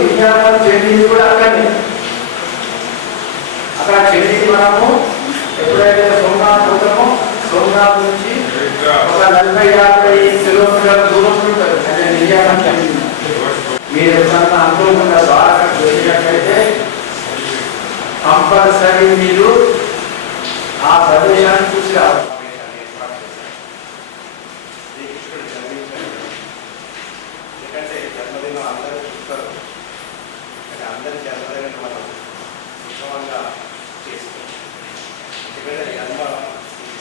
విజ్ఞానం చెందింది కూడా అక్కడనే. అక్కడ చెందింది మనము ఎప్పుడైతే సోమనాథ్ పోతామో సోమనాథ్ నుంచి ఒక 40-50 కిలోమీటర్ల దూరం ఉంటుంది. అదే విజ్ఞానం చెందింది. మీరు ఎప్పుడన్నా అనుకోకుండా ద్వారకకు వెళ్ళినట్లయితే కంపల్సరీ మీరు ఆ ప్రదేశాన్ని చూసి రావాలి. ఎందుకంటే జన్మదినం అందరూ చూస్తారు, కానీ అందరి జన్మదినం మనం ఉత్సవంగా చేస్తాం. ఎందుకంటే జన్మ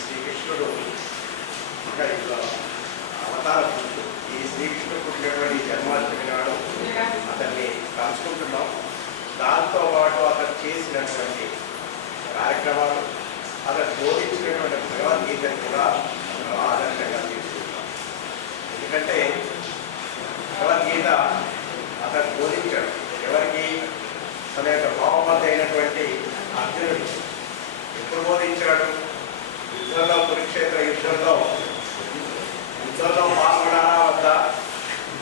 శ్రీకృష్ణుడు ఇంకా ఇంట్లో అవతార పురుషుడు. ఈ శ్రీకృష్ణుడు పుట్టినటువంటి జన్మాష్టమి నాడు అతన్ని కలుసుకుంటున్నాం. దాంతో పాటు అతను చేసినటువంటి కార్యక్రమాలు, అతను బోధించినటువంటి భగవద్గీతను కూడా మనం ఆదర్శంగా తీసుకుంటాం. ఎందుకంటే భగవద్గీత అతను బోధించాడు ఎవరికి? తన యొక్క భావమత అయినటువంటి అర్జునుడు. ఎప్పుడు బోధించాడు? యుద్ధంలో, కురుక్షేత్ర యుద్ధంలో పాల్గొనాలా వద్దా,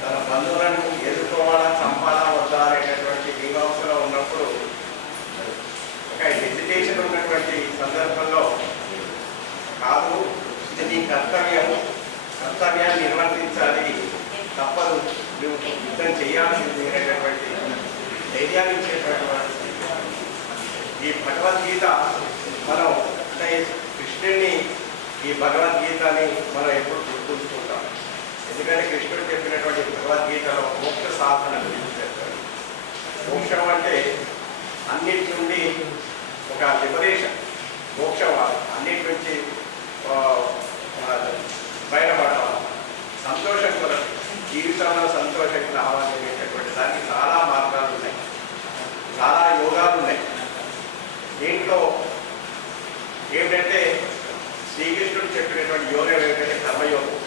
తన బంధువులను ఎదుర్కోవాలా, చంపాలా వద్దా అనేటటువంటి మీమాంసలో ఉన్నప్పుడు, ఒక హెజిటేషన్ ఉన్నటువంటి సందర్భంలో కాదు, ఇది నీ కర్తవ్యాన్ని నిర్వర్తించాలి, తప్పదు, నువ్వు యుద్ధం చేయాల్సింది అనేటటువంటి ధైర్యాన్ని ఇచ్చేటటువంటి ఈ భగవద్గీత మనం అంటే కృష్ణుడిని, ఈ భగవద్గీతని మనం ఎప్పుడు గుర్తుంచుకుంటాం. ఎందుకంటే కృష్ణుడు చెప్పినటువంటి భగవద్గీతలో మోక్ష సాధన గురించి చెప్తాడు. మోక్షం అంటే అన్నిటి నుండి ఒక లిబరేషన్, మోక్షం అన్నిటి నుంచి బయటపడవాలి, సంతోషం కొరకు, జీవితంలో సంతోషం రావాలి అనేటటువంటి దానికి చాలా మార్గాలు ఉన్నాయి, చాలా యోగాలు ఉన్నాయి. దీంట్లో ఏమిటంటే శ్రీకృష్ణుడు చెప్పినటువంటి యోగం ఏమిటంటే కర్మయోగం.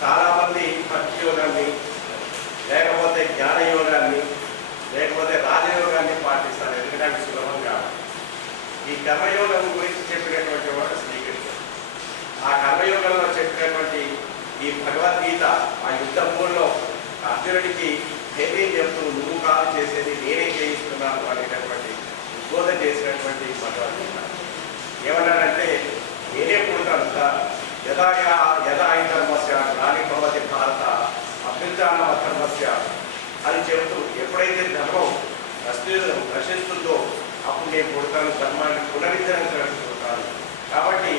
చాలామంది భక్తి యోగాన్ని, లేకపోతే జ్ఞానయోగాన్ని, లేకపోతే రాజయోగాన్ని పాటిస్తారు. ఎందుకంటే అవి సులభం కాదు. ఈ కర్మయోగం గురించి చెప్పినటువంటి వాడు శ్రీకృష్ణుడు. ఆ కర్మయోగంలో చెప్పినటువంటి ఈ భగవద్గీత ఆ యుద్ధంలో అర్జునుడికి ధైర్యం చెప్తూ, నువ్వు కాదు చేసేది నేనే చేయిస్తున్నాను అనేటటువంటి ఉద్బోధ చేసినటువంటి భగవద్గీత. ఏమన్నాడంటే, నేనే పుడతాను సార్, యథా ధర్మస్య గ్లాని భవతి భారత అభ్యుత్థానం అధర్మస్య అని చెబుతూ, ఎప్పుడైతే ధర్మం నశిస్తుందో అప్పుడు నేను పుడతాను, ధర్మాన్ని పునరుద్ధరించగలుగుతాను. కాబట్టి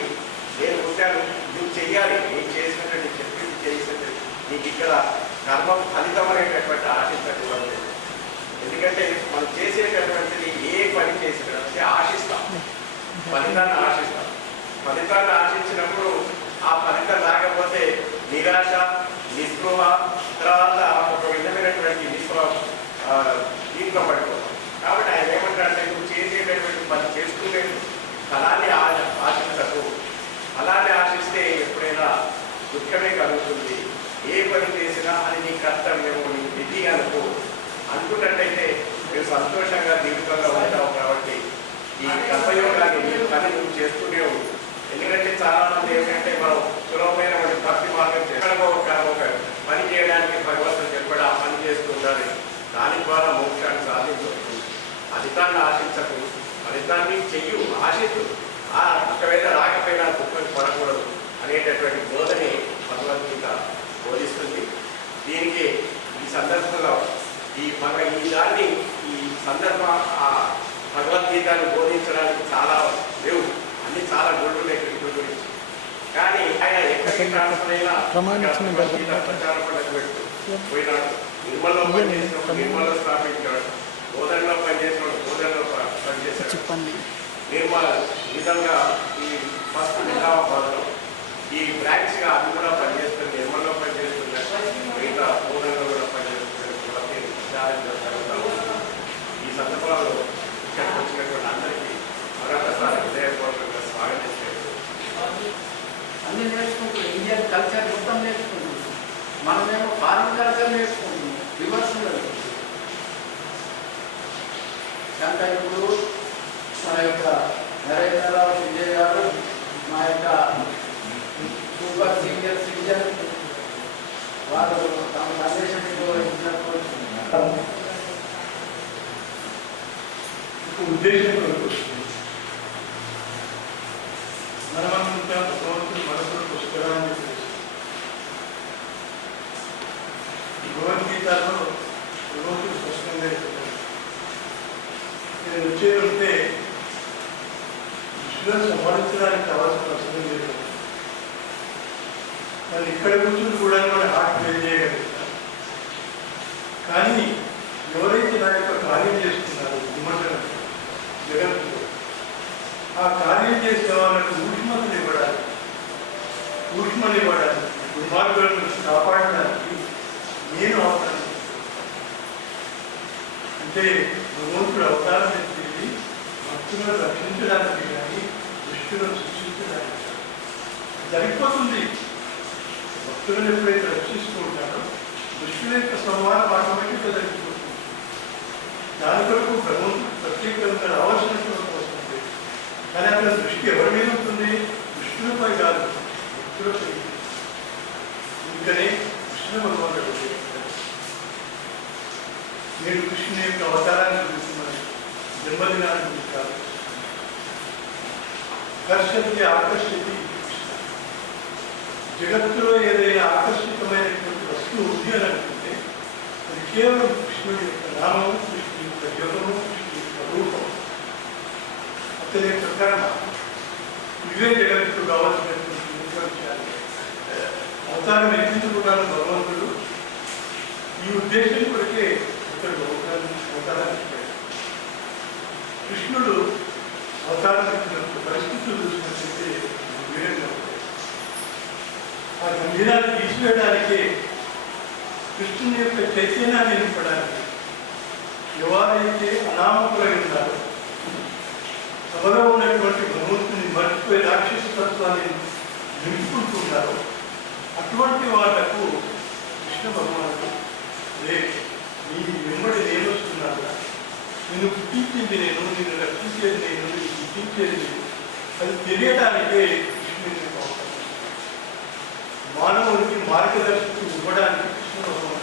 నేను పుట్టాను, నువ్వు చెయ్యాలి, నేను చేసినట్టు చెప్పింది చేసినట్టు. నీకు ఇక్కడ కర్మం ఫలితం అనేటటువంటి ఆశించకూడదు. ఎందుకంటే మనం చేసేటటువంటిది ఏ పని చేసినటువంటి ఆశిస్తాం, ఫలితాన్ని ఆశిస్తాం. ఫలితాన్ని ఆశించినప్పుడు ఆ ఫలితం రాకపోతే నిరాశ, నిస్పృహ, తర్వాత ఒక విధమైనటువంటి దీంట్లో పడిపోతాం. కాబట్టి ఆయన ఏమంటారంటే, నువ్వు చేసేటటువంటి పని చేస్తూనే ఫలాన్ని ఆశించకు. ఫలాన్ని ఆశిస్తే ఎప్పుడైనా దుఃఖమే కలుగుతుంది. ఏ పని చేసినా అది నీ కర్తవ్యము, నీ విధి అనుకున్నట్టయితే మీరు సంతోషంగా జీవితంలో ఉంటావు. కాబట్టి ఈ కర్మయోగాన్ని నీ పని నువ్వు చేస్తూనే ఉంది. ఎందుకంటే చాలా మంది ఏంటంటే మనం సులభమైన భక్తి మార్గం ఒక పని చేయడానికి భగవంతుడు చెప్పాడు, ఆ పని చేస్తూ ఉండాలి, దాని ద్వారా మోక్షాన్ని సాధించవచ్చు. ఫలితాన్ని ఆశించకు, ఫలితాన్ని చెయ్యు, ఆశించు. ఒకవేళ రాకపోయినా దుఃఖం పడకూడదు అనేటటువంటి బోధని భగవద్గీత బోధిస్తుంది. దీనికి ఈ సందర్భంలో ఈ సందర్భ భగవద్గీతను బోధించడానికి చాలా లేవు, అన్ని చాలా గొడ్డున్నాయి కృష్ణుడి గురించి. కానీ ఆయన ఎక్కడికి ట్రాన్స్ఫర్ అయినా భగవద్గీత ప్రచారం పెడుతూ పోయినాడు. నిర్మల్లో పనిచేసినప్పుడు నిర్మల్లో స్థాపించాడు, బోధనలో పనిచేసినప్పుడు బోధనలో పనిచేశాడు. నిర్మల విధంగా ఈ ఫస్ట్ నిజామాబాద్లో ఈ బ్రాంచ్గా అది కూడా పనిచేస్తుంది, నిర్మల్లో పనిచేస్తుంది, మిగతా బోధనలో కూడా పనిచేస్తుంది. ఈ సందర్భంలో ఇక్కడికి వచ్చినటువంటి అందరికీ మరొకసారి హృదయపూర్వకంగా స్వాగతించారు. అన్ని నేర్చుకుంటున్నాం, ఇండియన్ కల్చర్ మొత్తం నేర్చుకుంటున్నాం. మనమేమో ఫారిన్ కల్చర్ నేర్చుకుంటున్నాం, రివర్స్. కనుక ఇప్పుడు మన యొక్క నరేంద్రరావు విజయ్ గారు, మా యొక్క సూపర్ సీనియర్ సిటిజన్, వారు తమ సందేశం ఇచ్చినప్పుడు ఉద్దేశం కొరకు వస్తుంది. మనమంతా భగవంతుడు మన కొరకు వస్తారా అని చెప్పేసి భగవద్గీతలో భగవంతుడు స్పష్టంగా చెప్తాడు, నేను వచ్చేది ఉంటే విశ్వాసం సంపాదించడానికి కావాల్సిన అవసరం లేదు. వాళ్ళు ఇక్కడ కూర్చుని కూడా మన హార్ట్ ఫెయిల్ చేయగలుగుతారు. కానీ ఎవరైతే నా యొక్క కార్యం చేస్తున్నారో విమర్శనం జగత్తులో, ఆ కార్యం చేసే వాళ్ళకు ఊష్మతలు ఇవ్వడానికి, ఊష్మలు ఇవ్వడానికి, దుర్మార్గుల నుంచి కాపాడడానికి నేను అవసరం. అంటే భగవంతుడు అవతారం ఎత్తింది భక్తులను రక్షించడానికి కానీ దృష్టిలను సృష్టించడానికి సరిపోతుంది. భక్తులను ఎప్పుడైతే రక్షిస్తూ ఉంటారో దృష్టిల యొక్క సంవాదం ఆటోమేటిక్గా జరిగిపోతుంది. దాని కొరకు భగవంతుడు ప్రత్యేకంగా రావాల్సినటువంటి అవసరం లేదు. కానీ అక్కడ దృష్టి ఎవరి మీద ఉంటుంది? దృష్టిలపై కాదు, భక్తులపై. అందుకనే కృష్ణ భగవానుడు నేను కృష్ణుని యొక్క అవతారాన్ని చూస్తున్నాను, జన్మదినాన్ని చూస్తాను. కర్షతి ఆకర్షతి జగత్తులో ఏదైనా ఆకర్షితమైనటువంటి వస్తువు ఉంది అని అనుకుంటే అది కేవలం కృష్ణుడి యొక్క నామము, కృష్ణుడి యొక్క యోగము, కృష్ణుడి యొక్క రూపం, అతని యొక్క కర్మ. ఇవే జగత్తుకు కావాల్సినటువంటి ముఖ్య విషయాలు. అవతారం ఎత్తించుకున్నాను భగవంతుడు ఈ ఉద్దేశం కొరకే ఇతడు అవతారాన్ని ఇచ్చాడు. కృష్ణుడు అవతారం ఎత్తినప్పుడు పరిస్థితులు చూసినట్లయితే గంభీరంగా ఉంటాయి. ఆ గంభీరాన్ని తీసివేయడానికే కృష్ణుని యొక్క చైతన్యాన్ని నింపడానికి ఎవరైతే అనామకులై ఉన్నారో, ఎవరో ఉన్నటువంటి భగవంతుని మర్చిపోయి రాక్షస తత్వాన్ని నింపుకుంటున్నారో అటువంటి వాళ్లకు కృష్ణ భగవానుడు నీ వెంబడి నేను వస్తున్నాను, నిన్ను పుట్టించింది నేను, నిన్ను రక్షించేది నేను, నిన్ను పుట్టించేది నేను, అది తెలియడానికే కృష్ణుని అవసరం. మానవుడికి మార్గదర్శకం ఇవ్వడానికి కృష్ణ భగవానుడు.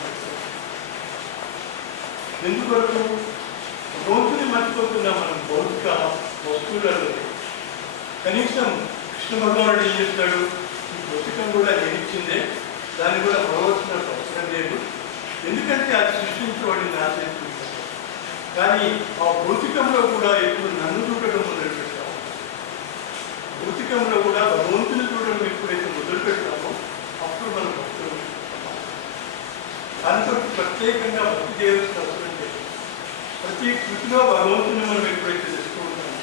ఎందుకొరకు భగవంతుని మర్చిపోతున్నాం మనం భౌతిక వస్తువులలో. కనీసం కృష్ణ భగవానుడు ఏం చెప్తాడు? ఈ భౌతికం కూడా జనించిందే, దాన్ని కూడా భగవలసిన అవసరం లేదు, ఎందుకంటే అది సృష్టించబడింది నా చేతులు. కానీ ఆ భౌతికంలో కూడా ఎప్పుడు నన్ను చూడటం మొదలుపెట్టాము, భౌతికంలో కూడా భగవంతుని చూడడం ఎప్పుడైతే మొదలు పెడతామో అప్పుడు మనం భక్తులు. దాంతో ప్రత్యేకంగా భక్తి చేయవలసిన అవసరం లేదు. ప్రతి కృతిలో భగవంతుని మనం ఎప్పుడైతే తెస్తూ ఉంటామో,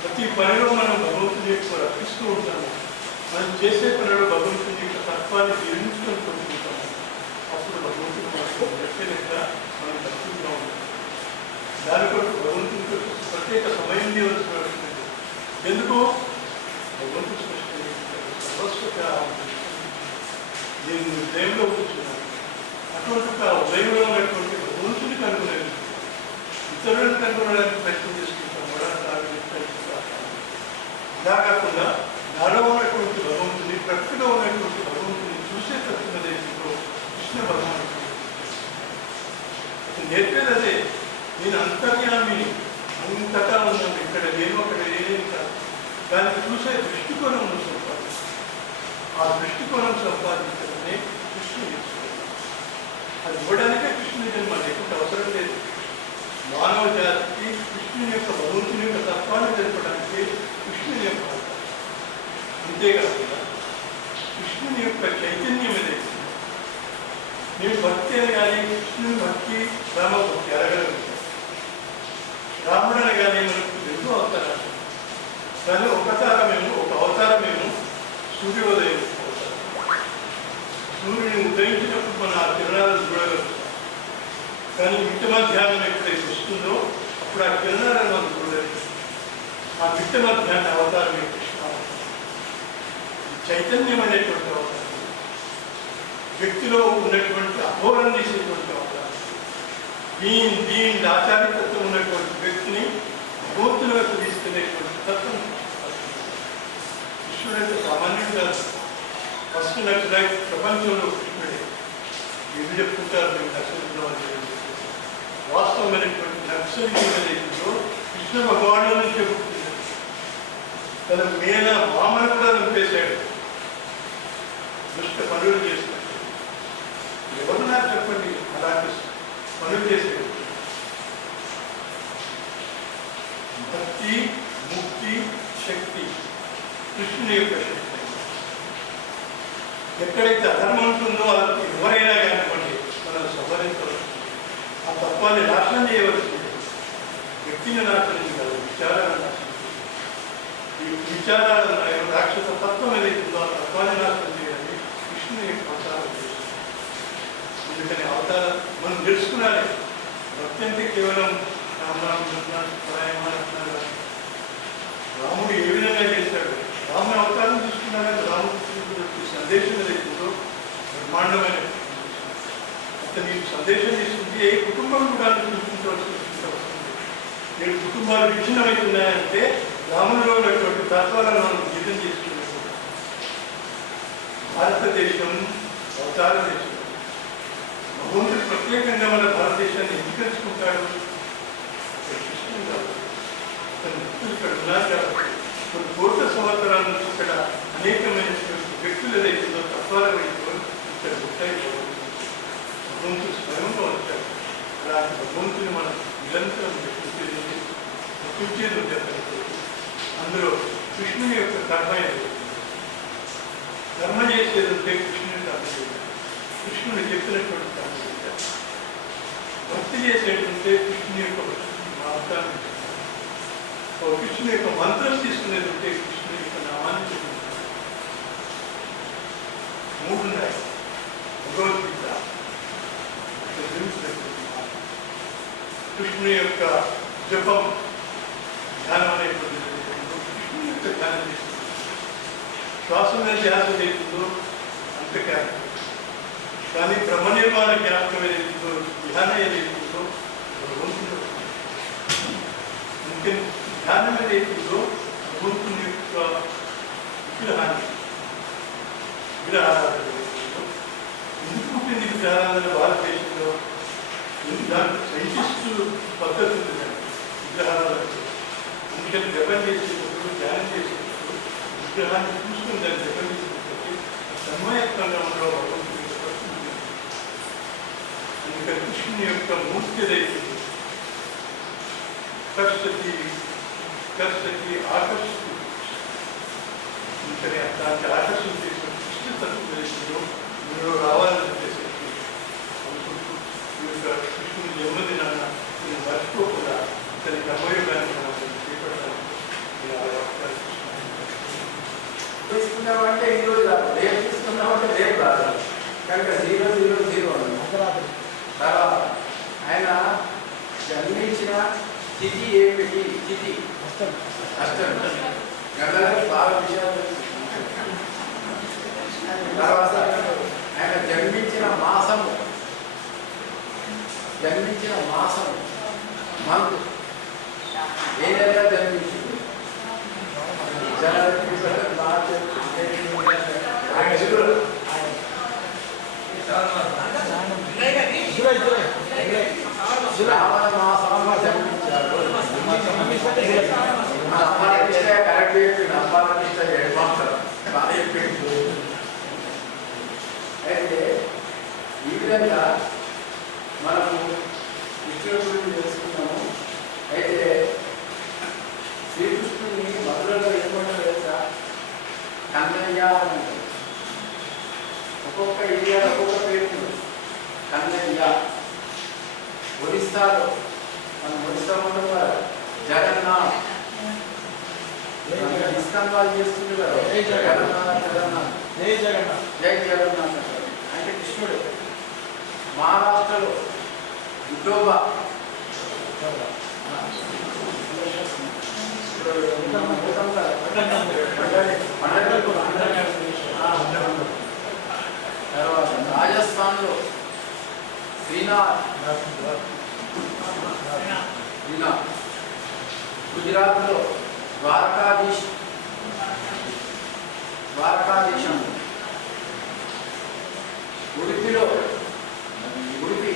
ప్రతి పనిలో మనం భగవంతుని ఎక్కువ రక్షిస్తూ ఉంటాము, మనం చేసే పనిలో భగవంతుని యొక్క తత్వాన్ని జీర్ణించుకొని పొందుకుంటాము, అప్పుడు భగవంతుని మనకు చెప్పేదిగా మనం భక్తులుగా ఉంటాం. దాని కొరకు భగవంతునికి ప్రత్యేక సమయం ఇవ్వాల్సిన అవసరం లేదు. ఎందుకు? భగవంతుడు సర్వస్వగా నేను ఉదయంలో కూర్చున్నాను. అటువంటి ఆ ఉదయంలో ఉన్నటువంటి భగవంతుని కనుగొనేది ఇతరులను కనుగొనడానికి ప్రయత్నం చేసుకుంటాం. అలా కాకుండా నాలో ఉన్నటువంటి భగవంతుని, ప్రకృతిలో ఉన్నటువంటి భగవంతుని చూసే తత్వ దేశంలో కృష్ణ భగవానుడు నేర్పేది అదే. నేను అంతర్యామిని, అంతటా ఉన్నాను, ఇక్కడ నేను అక్కడ ఏదేమి కాదు. దాన్ని చూసే దృష్టికోణం సంపాదించాలి. ఆ దృష్టికోణం సంపాదించడమే కృష్ణుడు నేర్చుకోవాలి. అది ఇవ్వడానికే కృష్ణుని జన్మ, లేకుంటే అవసరం లేదు. మానవ జాతికి కృష్ణుని యొక్క భగవంతుని యొక్క తత్వాన్ని తెలపడానికి కృష్ణుని యొక్క అవతారం. అంతేకాకుండా కృష్ణుని యొక్క చైతన్యం ఏదైతే నేను భక్తి అని కానీ కృష్ణుని భక్తి రామభక్తి అడగలుగుతాను. రాముడు అనగానే మనకు రెండు అవతారాలు, కానీ ఒక అవతారమేమో సూర్యోదయం అవతారం. సూర్యుని ఉదయించినప్పుడు మనం ఆ కిరణాలను చూడగలుగుతాం. కానీ మిట్ట మధ్యాహ్నం ఎప్పుడైతే వస్తుందో అప్పుడు ఆ కిరణాలను మనం చూడలేదు. ఆ మిట్ట మధ్యాహ్న అవతారమే కృష్ణ చైతన్యం అనేటువంటి అవతారం, వ్యక్తిలో ఉన్నటువంటి అఘోరం చేసేటువంటి అవతారం. దీని ఆచార్యతత్వం ఉన్నటువంటి వ్యక్తిని భగవంతులకు తీసుకునేటువంటి తత్వం. కృష్ణుడైతే సామాన్యుడు కాదు. ఫస్ట్ నక్సలైట్ ప్రపంచంలో కృష్ణుడే. ఏమి చెప్పుకుంటారు మేము నక్సలిలో అని. వాస్తవమైనటువంటి నక్సలిజం ఏదైతుందో కృష్ణ భగవానుడు నుంచి పుట్టింది. తన మేన మామను కూడా చంపేశాడు దుష్ట పనులు చేస్తాడు. ఎవరు నాకు చెప్పండి అలాంటి పనులు చేసేది? భక్తి, ముక్తి, శక్తి కృష్ణుని యొక్క శక్తి. ఎక్కడైతే అధర్మం ఉంటుందో అది ఎవరైనా కానివ్వండి మనం సంహరించవచ్చు. ఆ తత్వాన్ని నాశనం చేయవలసింది. వ్యక్తిని నాశనం కాదు, విచారాలను నాశనం. ఈ విచారాలు రాక్షస తత్వం ఏదైతుందో ఆ తత్వాన్ని నాశనం చేయాలి కృష్ణుని యొక్క అవతారం చేస్తుంది. అందుకని అవతారం మనం తెలుసుకున్నాలి. భక్తి అంటే కేవలం రాముడు ఏ విధంగా చేశాడు, రాముని అవతారం తీసుకున్నారని రాముడి సందేశం ఏదైతుందో బ్రహ్మాండమైన అతను మీకు సందేశం చేస్తుంది. ఏ కుటుంబం కూడా చూపించవలసి వస్తుంది. నేను కుటుంబాలు విచ్ఛిన్నమవుతున్నాయంటే రాముడిలో ఉన్నటువంటి తత్వాలను మనం జీతం చేసుకునేది. భారతదేశం అవతార దేశం. భగవంతుడు ప్రత్యేకంగా మన భారతదేశాన్ని ఎందుకు తెలుసుకుంటాడు? కృష్ణుడు కాదు, అతను వ్యక్తులు ఇక్కడ ఉన్నారు కాబట్టి కొన్ని కోట్ల సంవత్సరాల నుంచి ఇక్కడ అనేకమైన వ్యక్తులు ఏదైతుందో తత్వాల వైపు ఇక్కడ గుర్తాయి భగవంతుడు స్వయంగా వచ్చాడు. అలాంటి భగవంతుని మనం నిరంతరం గుర్తించేది ఉంటుంది. అందులో కృష్ణుని యొక్క కర్మ కర్మ చేసేది ఉంటే కృష్ణుని కర్మ చేయాలి. కృష్ణుడు చెప్పినటువంటి కర్మ చేయాలి. భక్తి చేసేటుంటే కృష్ణుని యొక్క మార్గాన్ని, కృష్ణుని యొక్క మంత్రం తీసుకునేది ఉంటే కృష్ణుని యొక్క నామాన్ని చెప్పించాలి. మూడు ఉన్నాయి. భగవద్గీత, కృష్ణుని యొక్క జపం, ధ్యానం అనేటువంటి కృష్ణుని యొక్క ధ్యానం చేస్తుంది. శ్వాస మీద ధ్యానం చేస్తుందో అంతకాదు. కానీ బ్రహ్మ నిర్మాణ జ్ఞాపకం ఏదైతుందో, ధ్యానం ఏదైతుందో భగవంతుడు. అందుకని ధ్యానం ఏదైతుందో భగవంతుని యొక్క విగ్రహాన్ని విగ్రహారాధన ఎందుకు పుట్టింది విగ్రహారాధన భారతదేశంలో? దాంట్లో సైంటిస్టు పద్ధతి ఉందండి విగ్రహారాధన. అందుకని జపం చేసేటప్పుడు, ధ్యానం చేసేటప్పుడు విగ్రహాన్ని చూసుకుని దాన్ని జపం చేసేటప్పటికీ సన్మయత్వంగా ఉండడం భగవంతుని యొక్క ప్రశ్న. అందుకని కృష్ణుని యొక్క మూర్తి ఏదైతుంది కర్షతి ఆకర్షిస్తుంది. అందుకని దానికి ఆకర్షణ చేసిన కృష్ణ తత్వం ఏదైతుందో మీరు రావాలని చెప్పేసి అనుకుంటూ ఈ యొక్క కృష్ణుని జన్మదినాన నేను మర్చిపోకుండా ఇతని కర్మయోగాన్ని మనం చేపట్టాలని నేను ఆ వాక్యాలు తీసుకున్నామంటే ఈరోజు రాదు, రేపు తీసుకున్నామంటే రేపు రాదు. కనుక 000 తర్వాత ఆయన జన్మించిన తిథి ఏమిటి? తిథి అష్టమి. గంటలకు బాగా విషయాలు. తర్వాత ఆయన జన్మించిన మాసము మంత్ ఏ నెలగా జన్మించింది? జనవరి, ఫిబ్రవరి, మార్చ్, శ్రావణ మాసంలో జన్మించారు. మన అమ్మాయికి కరెక్ట్ చెప్పిండు. అమ్మాయికి హెడ్ మాస్టర్ బాగా చెప్పిండు. అయితే ఈ విధంగా మనము కృష్ణుడి గురించి తెలుసుకున్నాము. అయితే శ్రీకృష్ణుని మధురలో ఏమంటారు తెలుసా? కన్నయ్య అని. ఒక్కొక్క ఏరియాలో ఒక్కొక్క పేరు. కన్నయ్య ఒడిస్సాలో, మనం ఒడిస్సా ఉండడం కదా, జగన్నాథ్. ఇస్కాన్ వాళ్ళు చేస్తుంది కదా, జగన్నాథ్ జై జగన్నాథ్ అంటే కృష్ణుడు. మహారాష్ట్రలో విఠోబా, తర్వాత రాజస్థాన్లో శ్రీనాథ్, గుజరాత్లో ద్వారకాధీశం, ఉడిపిలో ఉడిపి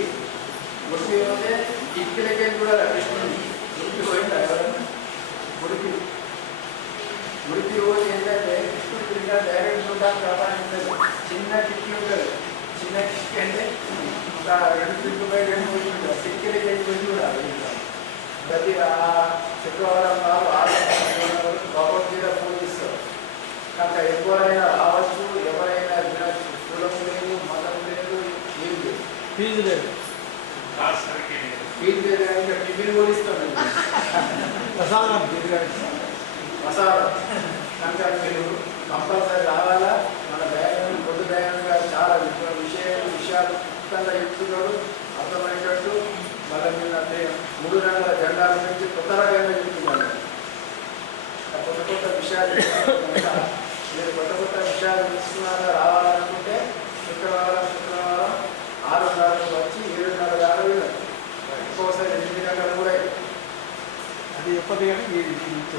పోతే కిటికీలకే కూడా కృష్ణుడు ఉడిపి పోయింది. చిన్న కిటికీ ఉంటుంది. చిన్న కిటికీ అంటే ఒక 2 ఫీట్లు బై 2 ఫీట్లు ఉంటుంది. కిటికీలకి వెళ్ళిపోయి కూడా ప్రతి శుక్రవారం నాడు 6 భగవద్గీత పూజిస్తారు. కనుక ఎవరైనా రావచ్చు, ఎవరైనా వినచ్చు. కులం లేదు, మతం లేదు, ఏం లేదు. ఫీజు లేదు, ఫీజు లేదు. ఇంకా టిఫిన్ కూడా ఇస్తాం, ప్రసాదం మసాలా. కనుక మీరు కంపల్సరీ రావాలా. మన దయానంద పొద్దు దయానంద గారు చాలా విషయాలు క్లుప్తంగా చెప్తున్నాడు, అర్థమయ్యేటట్టు. మళ్ళీ నిన్న 3 రంగుల జెండాల గురించి కొత్త రకంగా చెప్తున్నాడు. కొత్త విషయాలు మీరు కొత్త విషయాలు తెలుసుకున్నారా రావాలనుకుంటే శుక్రవారం 6:30 వచ్చి 7:30 దాకా వెళ్ళారు. ఇంకోసారి 8 గంటలు కూడా అది ఎప్పటి కానీ 52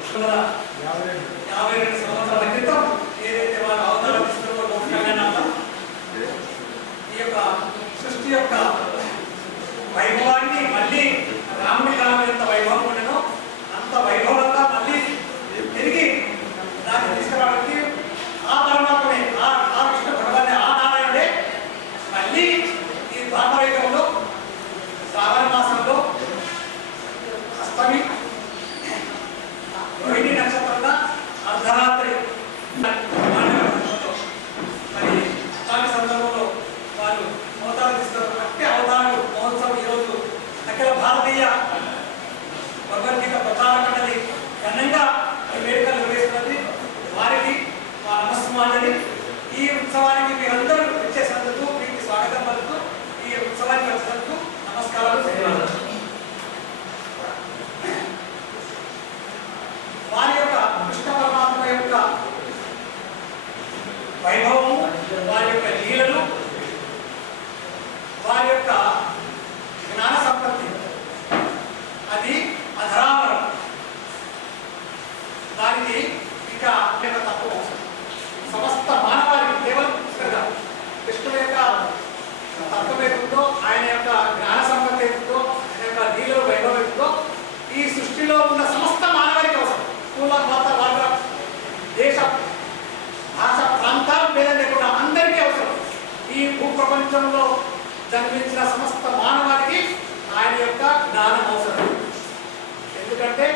సంవత్సరాల క్రితం ఏదైతే వారు అవతారం తీసుకున్నారో ఈ యొక్క సృష్టి యొక్క వైభవాన్ని మళ్ళీ రాముడి కాలం ఎంత వైభవం ఉండేనో అంత వైభవంగా మళ్ళీ తిరిగి దాన్ని తీసుకురావడానికి ఆ పరమాత్మనే, ఆ కృష్ణ భగవాన్ని, ఆ నారాయణుడే మళ్ళీ ఈ ద్వాపరయుగంలో శ్రావణ మాసంలో అష్టమి రోహిణి నక్షత్రంలో అర్ధరాత్రి మరి అష్టామి సందర్భంలో వారు అవతారం తీసుకున్నారు. అంటే అవతారం మహోత్సవం ఈరోజు అఖిల భారతీయ భగవద్గీత ప్రచార మండలి ఘనంగా ఈ వేడుకలు నిర్వహిస్తున్నది. వారికి మా నమస్సుమాంజలి. ఈ ఉత్సవానికి మీరందరూ వచ్చేసినందుకు మీకు స్వాగతం పలుకుతూ ఈ ఉత్సవానికి వచ్చినందుకు నమస్కారాలు, ధన్యవాదాలు. వారి యొక్క కృష్ణ పరమాత్మ యొక్క వైభవము, వారి యొక్క లీలలు, వారి యొక్క జ్ఞాన సంపత్తి అది అధరావరం. దానికి ఇక తక్కువ సమస్త మానవాళికి కేవలం కృష్ణుడు యొక్క తత్వం ఏతుందో, ఆయన యొక్క జ్ఞాన సంపత్తి ఏతుందో, ఆయన యొక్క లీలలు వైభవం ఏతుందో ఈ సృష్టిలో ఉన్న సమస్త మానవాళికి అవసరం. కుల మత వర్గ దేశ భాష ప్రాంతాలు భేదం లేకుండా అందరికీ అవసరం. ఈ భూప్రపంచంలో జన్మించిన సమస్త మానవాళికి ఆయన యొక్క జ్ఞానం అవసరం. ఎందుకంటే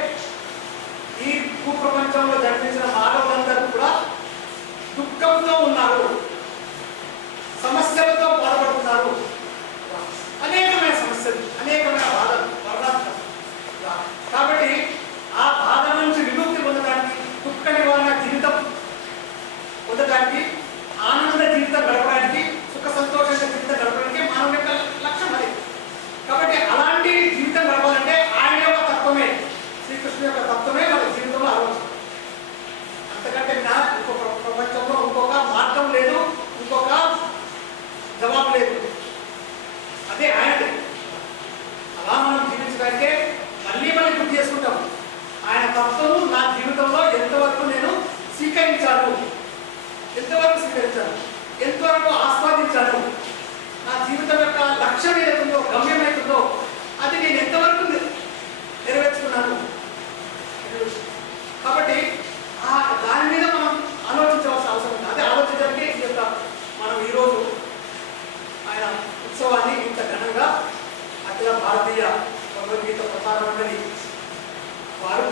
ఈ భూప్రపంచంలో జన్మించిన మానవులందరూ కూడా దుఃఖంతో ఉన్నారు, సమస్యలతో బాధపడుతున్నారు. అనేకమైన సమస్యలు, అనేకమైన బాధలు, వర్ణాలు. కాబట్టి ఆ బాధ నుంచి విముక్తి పొందడానికి, దుఃఖ నివారణ జీవితం పొందడానికి, ఆనంద జీవితం గడపడానికి, సుఖ సంతోషంగా జీవితం గడపడానికి మానవుని యొక్క లక్ష్యం అది. కాబట్టి అలాంటి జీవితం గడపాలంటే ఆయన యొక్క తత్వమే, శ్రీకృష్ణుని యొక్క తత్వమే మన జీవితంలో ఆలోచన. అంతకంటే ఇంకొక ప్రపంచంలో ఇంకొక మార్గం లేదు, ఇంకొక జవాబు లేదు. అదే ఆయనది. అలా మనం జీవించడానికే మళ్ళీ గుర్తు చేసుకుంటాం. ఆయన తత్వము నా జీవితంలో ఎంతవరకు నేను స్వీకరించాను, ఎంతవరకు ఆస్వాదించాను, నా జీవితం యొక్క లక్ష్యం ఏదైతుందో, గమ్యం ఏతుందో అది నేను ఎంతవరకు నెరవేర్చుకున్నాను. కాబట్టి దాని మీద మనం ఆలోచించవలసిన అవసరం ఉంది. అదే ఆలోచించడానికి ఈ యొక్క మనం ఈరోజు ఆయన ఉత్సవాన్ని ఇంత ఘనంగా అఖిల భారతీయ భగవద్గీత ప్రచార మండలి వారు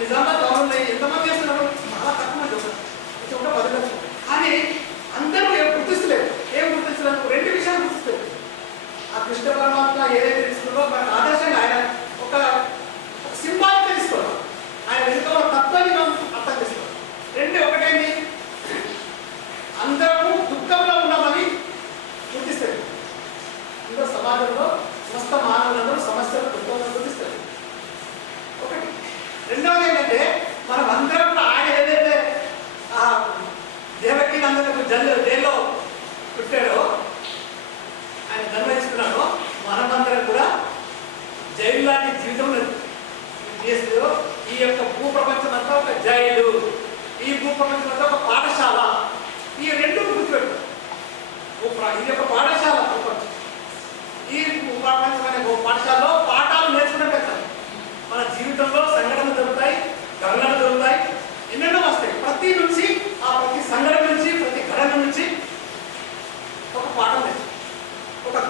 నిజంగా గవర్నమెంట్ ఎంతమంది చేస్తున్నారు? చాలా తక్కువ మంది వస్తారు, 10 లక్షలు. కానీ అందరూ గుర్తిస్తలేరు. ఏం గుర్తించలేదు? 2 విషయాలు గుర్తిస్తారు. ఆ కృష్ణ పరమాత్మ ఏదైతే తీసుకుందో మనకు ఆదర్శంగా ఆయన ఒక సింబాలిక్ తీసుకోవాలి. ఆయన వెనుక తత్వాన్ని మనం అర్థం చేసుకోవాలి. 2 ఒకటేంటి, అందరూ దుఃఖంలో ఉన్నామని గుర్తిస్తారు. అందరూ సమాజంలో సమస్త మానవులందరూ సమస్యలు దుఃఖంలో గుర్తిస్తారు. ఒకటి. రెండవది ఏంటంటే మనం అందరం ఆయన ఏదైతే ఆ దేవకి అందరికి జైల్లో పుట్టాడో, ఆయన జన్మనిస్తున్నాడో, మనమందరం కూడా జైలు లాంటి జీవితం చేస్తూ ఈ యొక్క భూప్రపంచం అంతా ఒక జైలు, ఈ భూప్రపంచం అంతా ఒక పాఠశాల. ఈ 2 గుర్తుపెట్టు. ఇది ఒక పాఠశాల ప్రపంచం. ఈ ప్రపంచమైన పాఠశాలలో పాఠాలు నేర్చుకునే పెడతారు. మన జీవితంలో సంఘటనలు జరుగుతాయి, ఘటనలు జరుగుతాయి, ఎన్నెన్నో వస్తాయి. ప్రతి సంఘటన నుంచి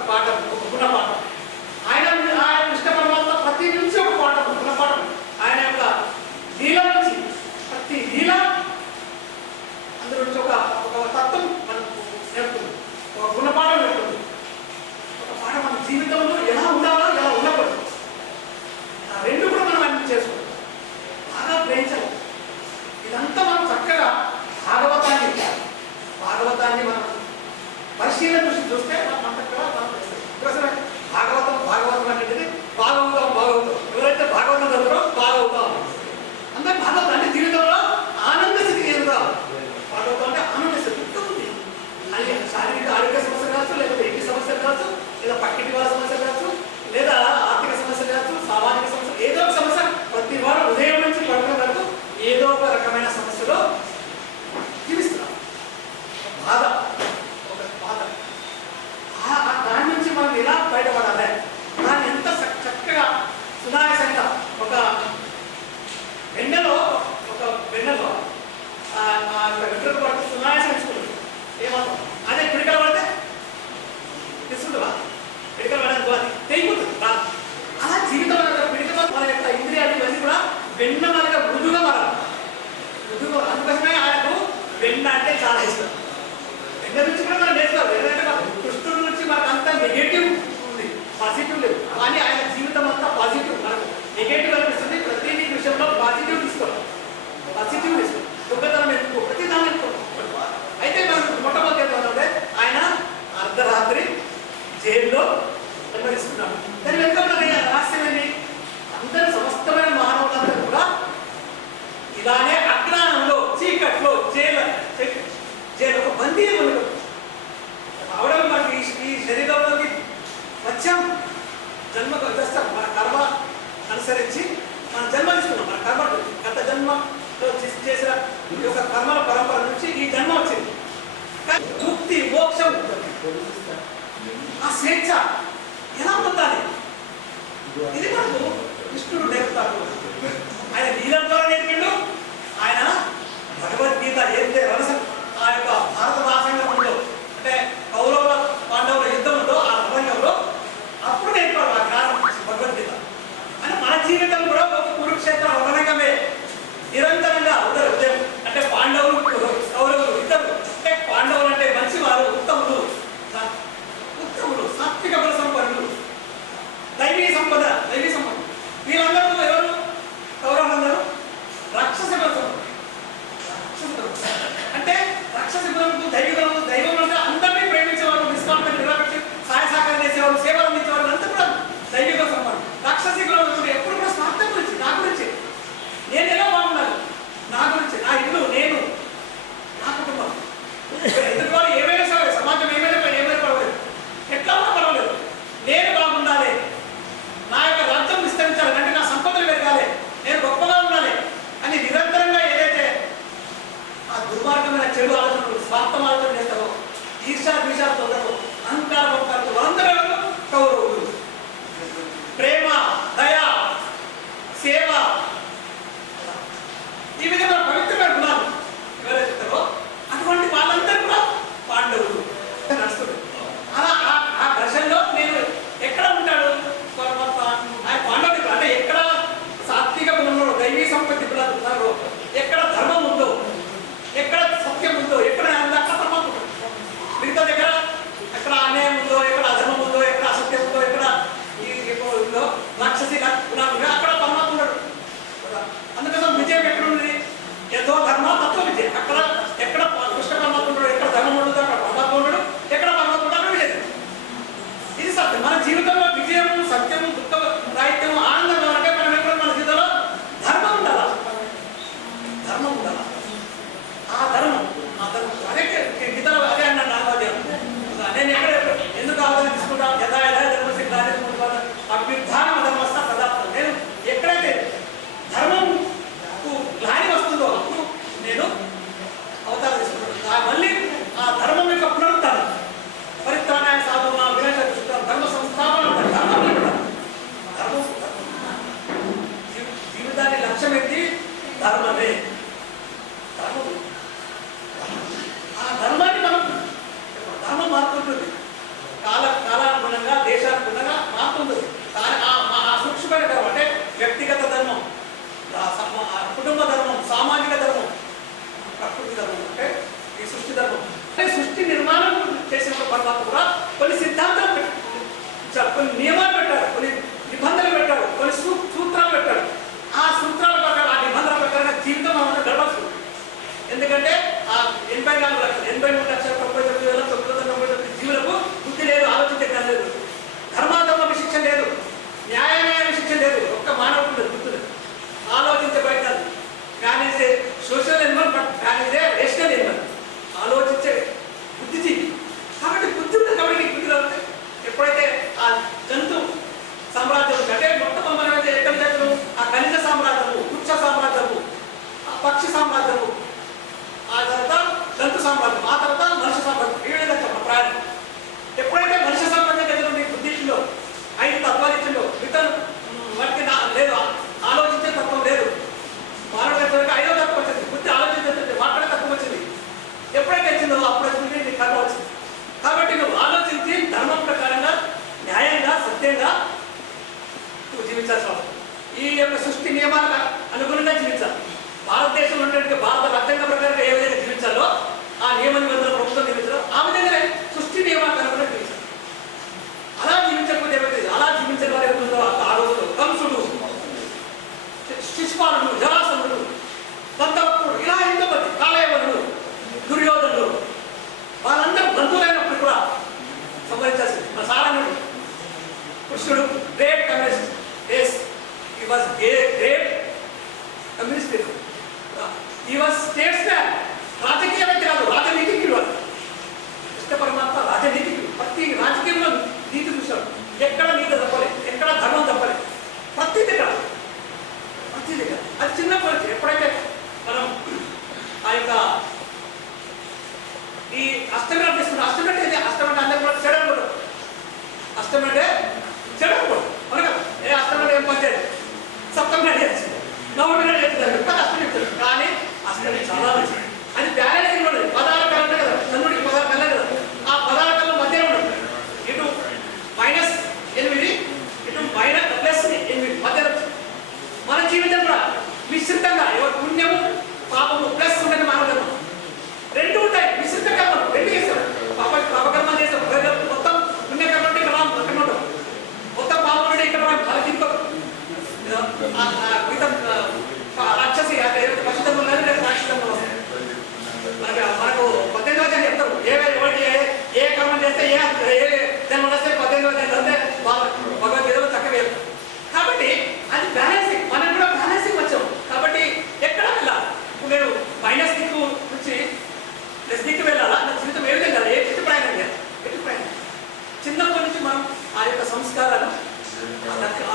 పాఠం, ఒక గుణపాఠం. ఆయన కృష్ణ పరమాత్మ ప్రతి నుంచి ఒక పాఠం, గుణపాఠం. ఆయన యొక్క లీల నుంచి ప్రతి లీల అందులో నుంచి ఒక తత్వం మనకు నేర్పుతుంది, ఒక గుణపాఠం నేర్పుతుంది, ఒక పాఠం మన జీవితంలో ఎలా ఉండాలో ఎలా ఉండకూడదు. ఆ రెండు కూడా మనం అన్ని చేసుకోవాలి, బాగా గ్రహించాలి. ఇదంతా మనం చక్కగా భాగవతాన్ని మనం పరిశీలన దృష్టి చూస్తే మనం చక్కగా మనం తెలుస్తుంది. భాగవతం అనేది భాగవుతాం. ఎవరైతే భాగవతం చదువుతారో బాగవుతాం. అందరూ భాగవతం అంటే జీవితంలో ఆనంద స్థితి చెందుతాం. భాగవతం అంటే ఆనంద స్థితి ఉంది. అది శారీరక ఆరోగ్య సమస్యలు కావచ్చు, లేకపోతే ఇంటి సమస్యలు కావచ్చు, లేదా పక్కింటి వాళ్ళ సమస్యలు కావచ్చు, లేదా ఆర్థిక సమస్యలు కావచ్చు, సామాజిక సమస్యలు, ఏదో ఒక సమస్య ప్రతి వాడు ఉదయం నుంచి పడుకునే వరకు ఏదో ఒక రకమైన సమస్యలో జీవిస్తున్నాం. బాధ, ఒక బాధ. దాని నుంచి మనం ఎలా బయటపడాలి, దాన్ని ఎంత చక్కగా సునాయాసంగా ఒక వెన్నెలో వెంట్రుక పడితే సునాయాసం ఇచ్చుకుంటుంది. ఏమాత్రం అదే పిడికలు పడితే తీసుకుంటుందా? పిడికలు పడడానికి అది తెగిపోతుంది. అలా జీవితం పిడికలు మన యొక్క ఇంద్రియాలు ఇవన్నీ కూడా వెన్న మనగా మృదుగా మారాలి. అందుకోసమే ఆయనకు వెన్న అంటే చాలా ఇష్టం. వెన్న నుంచి కూడా మనం నేర్చుకోవాలి. ఎందుకంటే కృష్ణుడి నుంచి మనకు అంత నెగటివ్ ఉంది, పాజిటివ్ లేదు. కానీ ఆయన జీవితం అంతా పాజిటివ్. మనకు నెగటివ్ అనిపిస్తుంది, ప్రతి విషయంలో పాజిటివ్ తీసుకోవాలి. పాజిటివ్ తీసుకోవాలి, దొంగతనం ఎందుకు, ప్రతి దాన్ని ఎందుకోవాలి. అయితే మనకు మొట్టమొదటి ఏంటంటే ఆయన అర్ధరాత్రి జైల్లో నిర్వహిస్తున్నాడు. దాని వెనుక ఉన్న రహస్యం ఏంటి? అందరూ సమస్తమైన మానవులందరూ కూడా ఇలానే అజ్ఞానంలో, చీకట్లో జైలు ఒక బందీ ఆవిడ మనకి ఈ శరీరంలోకి వచ్చాం. జన్మ మన కర్మ అనుసరించి మన జన్మ తీసుకున్నాం. మన కర్మ గత జన్మలో చేసిన ఈ యొక్క కర్మల పరంపర నుంచి ఈ జన్మ వచ్చింది. ముక్తి, మోక్షం, ఆ స్వేచ్ఛ ఎలా పొందాలి, ఇది మనకు కృష్ణుడు నేర్పుతాడు. ఆయన లీల ద్వారా నేర్పిండు. ఆయన భగవద్గీత ఏదైతే రహస్యం ఆ యొక్క భారత రాజ్యాంగంలో అంటే కౌరవుల పాండవుల యుద్ధంలో ఆ రంగంలో అప్పుడు నేర్పాడు ఆ జ్ఞానం భగవద్గీత. అని మన జీవితం కూడా ఒక కురుక్షేత్ర రణరంగమే. నిరంతరంగా ఉదయం అంటే పాండవులు కౌరవులు ఇద్దరు అంటే పాండవులు అంటే మంచివారు, ఉత్తములు, సాత్విక బల సంపన్నులు, దైవీ సంపద. వీళ్ళందరూ ఎవరు? కౌరవులందరూ రాక్షస బలం. అంటే రాక్షస బలంకు దైవం అంటే అందరినీ ప్రేమించేవారు, నిస్వార్థంగా నిలబెట్టి సహాయ సహకారం చేసేవారు, సేవలు అందించేవారు అంతా కూడా దైవిక సంపద. రాక్షసి బలం ఎప్పుడు కూడా స్వార్థం గురించి, నా గురించి, నేను ఎలా బాగున్నాను, నా గురించి, నా ఇల్లు, నేను, నా కుటుంబం, ఎదుటి వాళ్ళు ఏమైనా సరే, సమాజం ఏమైనా పర్వాలేదు, ఎట్లా ఉన్నా పర్వాలేదు, నేను బాగుండాలి, నా యొక్క రాజ్యం విస్తరించాలి, అంటే నా సంపద కొన్ని నియమాలు పెట్టాడు, కొన్ని నిబంధనలు పెట్టాడు, కొన్ని సూత్రాలు పెట్టాడు. ఆ సూత్రాల ప్రకారం, ఆ నిబంధనల ప్రకారంగా జీవితం మనం గడవచ్చు. ఎందుకంటే ఆ 83,93,99,999 జీవులకు బుద్ధి లేదు, ఆలోచించే జ్ఞానం లేదు, ధర్మాధర్మ విశిక్షణ లేదు, న్యాయమైన విశిక్షణ లేదు. ఒక్క మానవుడు లేదు, బుద్ధి లేదు, ఆలోచించే ప్రయత్నాలు. Man is a social Animal, but man is a rational Animal, ఆలోచించే బుద్ధిజీవి. కాబట్టి బుద్ధి ఉంటుంది కాబట్టి నీకు బుద్ధిలో ఉంటుంది. ఎప్పుడైతే ఆ జంతు సామ్రాజ్యం అంటే మొత్తం మనం ఎక్కడ చేస్తాము, ఆ ఖనిజ సామ్రాజ్యము, వృక్ష సామ్రాజ్యము, ఆ పక్షి సామ్రాజ్యము, ఆ తర్వాత జంతు సామ్రాజ్యం, ఆ తర్వాత మనుష్య సామ్రాజ్యం, ఈ విధంగా చెప్ప ప్రయాణం. ఎప్పుడైతే మనుష్య సామ్రాజ్యం దగ్గర నీ బుద్ధిలో 5 తత్వాలు ఇచ్చిందో, మిగతా వాటికి లేదు, ఆలోచించే తత్వం లేదు. మానవుడు 5వ తత్వం వచ్చింది, బుద్ధి ఆలోచించే మాట్లాడే తత్వం వచ్చింది. ఎప్పుడైతే వచ్చిందో అప్పుడు వచ్చింది నీ కర్మ వచ్చింది. కాబట్టి నువ్వు ఆలోచించి ధర్మం ప్రకారంగా, న్యాయంగా, సత్యంగా నువ్వు జీవించాల్సిన అవసరం. ఈ యొక్క సృష్టి నియమాలకు అనుగుణంగా జీవించాలి. భారతదేశంలో ఉన్నటువంటి భారత రాజ్యాంగ ప్రకారంగా ఏ విధంగా జీవించాలో, ఆ నియమ నిబంధనలు ప్రభుత్వం జీవించాలో ఆ విధంగానే సృష్టి నియమాలకు అనుగుణంగా జీవించాలి. అలా జీవించకపోతే ఏమైతే, అలా జీవించిన వారు ఏమవుతుందో ఆ రోజుల్లో కంసుడు, శిశుపాలుడు, జరాసంధుడు, దంతవక్రుడు, ఇలా ఎంతో మంది, కాలయవనుడు, దుర్యోధనుడు, వాళ్ళందరూ బంధువులైనప్పుడు కూడా సంబంధించాల్సింది. మన సారాయణుడు కృష్ణుడు great communist, yes he was great communist, he was statesman, రాజకీయవేత్త కాదు, రాజనీతిజ్ఞుడు. కృష్ణ పరమాత్మ రాజనీతిజ్ఞుడు. ప్రతి రాజకీయంలో నీతి చూశాడు. ఎక్కడ నీతి తప్పలేదు, ఎక్కడ ధర్మం తప్పలేదు, ప్రతి దగ్గర. అది చిన్నప్పటి నుంచి ఎప్పుడైతే మనం ఆ యొక్క ఈ అష్టమిని తీసుకున్నాం, అష్టమి అంటే అష్టమి అంటే అందరూ కూడా చెడకూడదు. అష్టమి అంటే చెడకూడదు, అవును. ఏ అష్టమి అంటే ఏం పంచారు, సప్తమి అంటే నవమి అంటే అష్టమి చెప్తారు. కానీ అష్టమి చాలా మంచిది. అది బ్యాలెన్స్ ఉండదు. 16 కళ్ళు ఉంటాయి కదా, చంద్రుడికి 16 కళ్ళు కదా, ఆ 16 కళ్ళు మధ్యలో ఉండదు. ఇటు -8, ఇటు +8 మధ్యలో. మన జీవితం కూడా విస్తృతంగా ఎవరు పుణ్యము పాపము ప్లస్ ఉండని మానవ రెండు ఉంటాయి. విస్తృతంగా మనం రెండు చేస్తాం. పాపకర్మ చేస్తాం, మొత్తం పుణ్యకర్మ అంటే ఇక్కడ అక్కడ ఉంటాం, మొత్తం పాపం అంటే ఇక్కడ వాళ్ళకి ఇంకో రాక్షసి ఖచ్చితంగా ఉన్నది, లేదా రాక్షితంగా వస్తాయి. మనకు 18వ అధ్యాయం చెప్తారు, ఎవరికి ఏ కర్మం చేస్తే ఏ జన్మ వస్తే 18వ అధ్యాయం అంటే భగవద్గీతలో చక్కగా. కాబట్టి అది బ్యాలెన్సింగ్, మనం కూడా బ్యాలెన్సింగ్ వచ్చాం. కాబట్టి ఎక్కడ వెళ్ళాలి, ఇప్పుడు నేను మైనస్ దిక్కు నుంచి ప్లస్ దిక్కు వెళ్ళాలా, నా జీవితం ఏ విధంగా ఎటు ప్రయాణం చేయాలి, ఎటు ప్రయాణం. చిన్నప్పటి నుంచి మనం ఆ యొక్క సంస్కారాలు,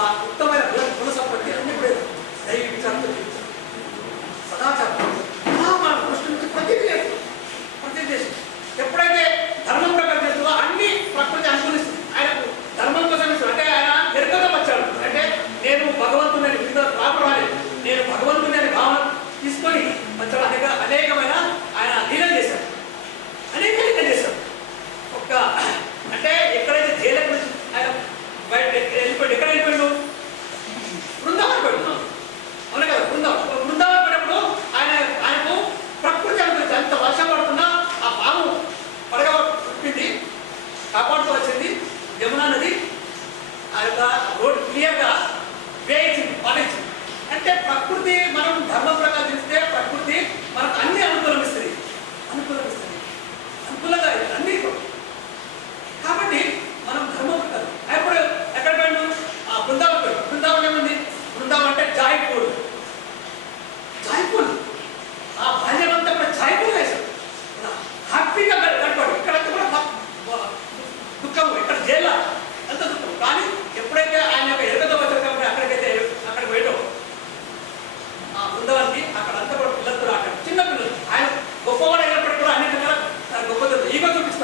ఆ ఉత్తమైన గుణ సంపత్తి అన్ని కూడా దైవ విచారంతో జీవించాలి, సదాచారం. మన దృష్టి నుంచి ప్రతిదీ చేసి ఎప్పుడైతే ధర్మం ప్రకారం చేస్తుందో అన్ని ప్రకృతి అనుకూలిస్తుంది. ఆయనకు ధర్మం కోసం అంటే ఆయన ఎరుకగా వచ్చాడు. అంటే నేను భగవంతుని రాలేదు, నేను భగవంతుని అనే భావన తీసుకొని వచ్చాడు. అనేకమైన ఆయన లీలలు చేశాడు, అనేక లీలలు చేశాడు. అంటే ఎక్కడైతే జైలకు నుంచి ఆయన బయట వెళ్ళిపోయాడు, ఎక్కడ వెళ్ళిపోయాడు, బృందావనం పోయాడు, అవును కదా. బృందావనం పోయినప్పుడు ఆయనకు ప్రకృతి అనుకుంది. అంత వర్షం పడుతున్నా ఆ పాము పడగ పుట్టింది, కాపాడుతూ వచ్చింది. యమునా నది ఆ యొక్క రోడ్డు క్లియర్గా వేయించింది, పాటించింది. అంటే ప్రకృతి మనం ధర్మం ప్రకారం చూస్తే ప్రకృతి మనకు అన్ని అనుకూలమిస్తుంది, అనుకూలంగా అన్ని. కాబట్టి మనం ధర్మం ప్రకారం ఎప్పుడు ఎక్కడ పోయినాం, ఆ బృందావనం పోయాం. బృందావనం ఏముంది, బృందావనం అంటే జాయిపూర్, ఆ బాల్యమంతా కూడా జాయిపూర్ వేశాడు, హ్యాపీగా గడిపాడు. ఇక్కడ కూడా దుఃఖం, ఇక్కడ జైల్లో అంత దుఃఖం. కానీ ఎప్పుడైతే ఆయన యొక్క ఎరుకతో వచ్చాడు కాబట్టి అక్కడికి పోయడం ఆ బృందావానికి, అక్కడ అంతా కూడా పిల్లలతో అక్కడ చిన్న పిల్లలు. ఆయన గొప్పవాడు అయినప్పటికీ కూడా అన్నింటిలో గొప్ప ఈగో చూపిస్తాడు.